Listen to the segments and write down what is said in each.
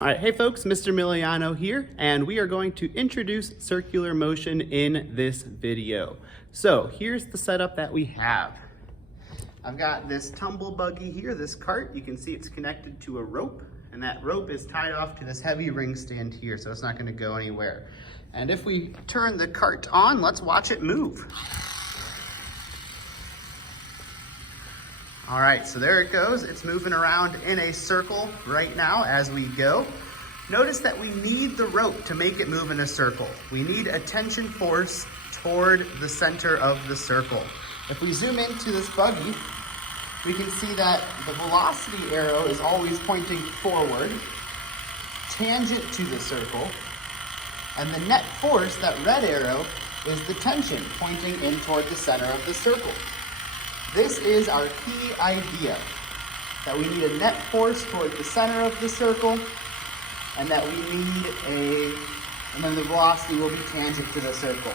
All right, hey folks, Mr. Miliano here, and we are going to introduce circular motion in this video. So here's the setup that we have. I've got this tumble buggy here, this cart. You can see it's connected to a rope, and that rope is tied off to this heavy ring stand here, so it's not gonna go anywhere. And if we turn the cart on, let's watch it move. All right, so there it goes. It's moving around in a circle right now as we go. Notice that we need the rope to make it move in a circle. We need a tension force toward the center of the circle. If we zoom into this buggy, we can see that the velocity arrow is always pointing forward, tangent to the circle, and the net force, that red arrow, is the tension pointing in toward the center of the circle. This is our key idea, that we need a net force toward the center of the circle, and that we need and then the velocity will be tangent to the circle.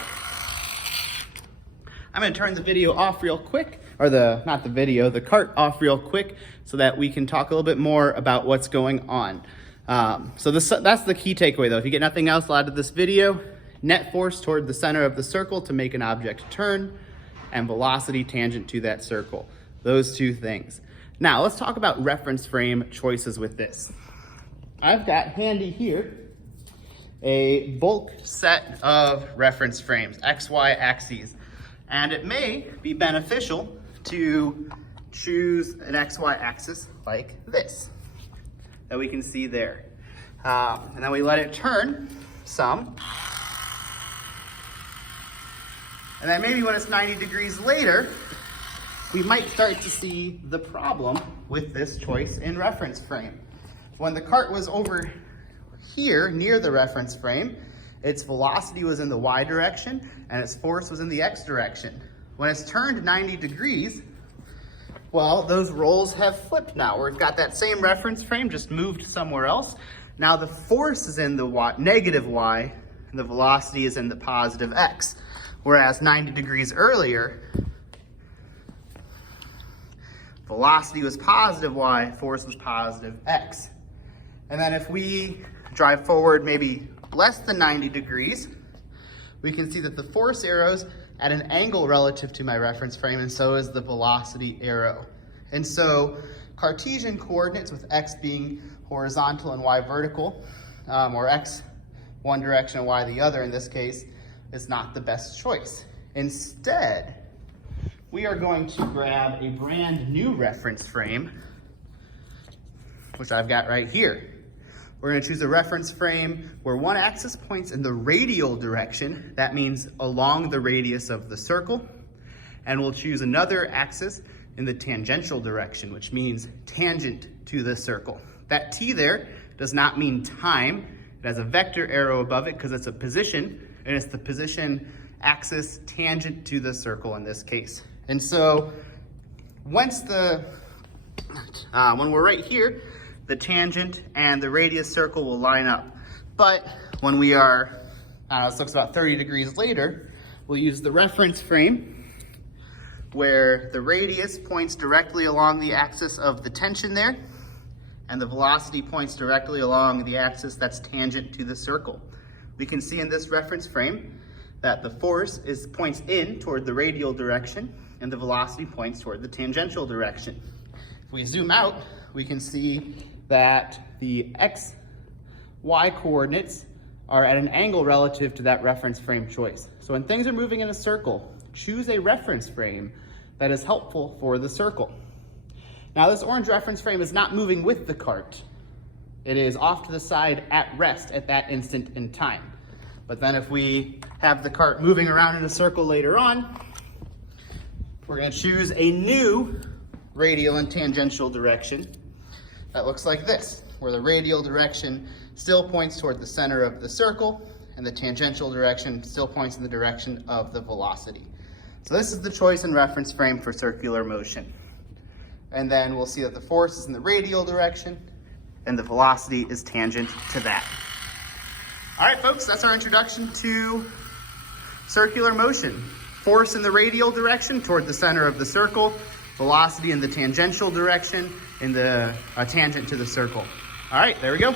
I'm gonna turn the video off real quick, or the cart off real quick, so that we can talk a little bit more about what's going on. So that's the key takeaway though. If you get nothing else out of this video, net force toward the center of the circle to make an object turn, and velocity tangent to that circle. Those two things. Now let's talk about reference frame choices with this. I've got handy here a bulk set of reference frames, XY axes, and it may be beneficial to choose an XY axis like this that we can see there. And then we let it turn some. And then maybe when it's 90 degrees later, we might start to see the problem with this choice in reference frame. When the cart was over here near the reference frame, its velocity was in the Y direction and its force was in the X direction. When it's turned 90 degrees, well, those roles have flipped now. We've got that same reference frame, just moved somewhere else. Now the force is in the negative Y and the velocity is in the positive X. Whereas 90 degrees earlier, velocity was positive Y, force was positive X. And then if we drive forward maybe less than 90 degrees, we can see that the force arrow's at an angle relative to my reference frame, and so is the velocity arrow. And so Cartesian coordinates, with X being horizontal and Y vertical, or X one direction and Y the other in this case, is not the best choice. Instead, we are going to grab a brand new reference frame, which I've got right here. We're gonna choose a reference frame where one axis points in the radial direction. That means along the radius of the circle. And we'll choose another axis in the tangential direction, which means tangent to the circle. That T there does not mean time. It has a vector arrow above it because it's a position, and it's the position axis tangent to the circle in this case. And so once when we're right here, the tangent and the radius circle will line up. But when we are, this looks about 30 degrees later, we'll use the reference frame where the radius points directly along the axis of the tension there, and the velocity points directly along the axis that's tangent to the circle. We can see in this reference frame that the force points in toward the radial direction and the velocity points toward the tangential direction. If we zoom out, we can see that the X, Y coordinates are at an angle relative to that reference frame choice. So when things are moving in a circle, choose a reference frame that is helpful for the circle. Now this orange reference frame is not moving with the cart. It is off to the side at rest at that instant in time. But then if we have the cart moving around in a circle later on, we're gonna choose a new radial and tangential direction that looks like this, where the radial direction still points toward the center of the circle and the tangential direction still points in the direction of the velocity. So this is the choice and reference frame for circular motion. And then we'll see that the force is in the radial direction and the velocity is tangent to that. All right, folks, that's our introduction to circular motion. Force in the radial direction toward the center of the circle, velocity in the tangential direction in the tangent to the circle. All right, there we go.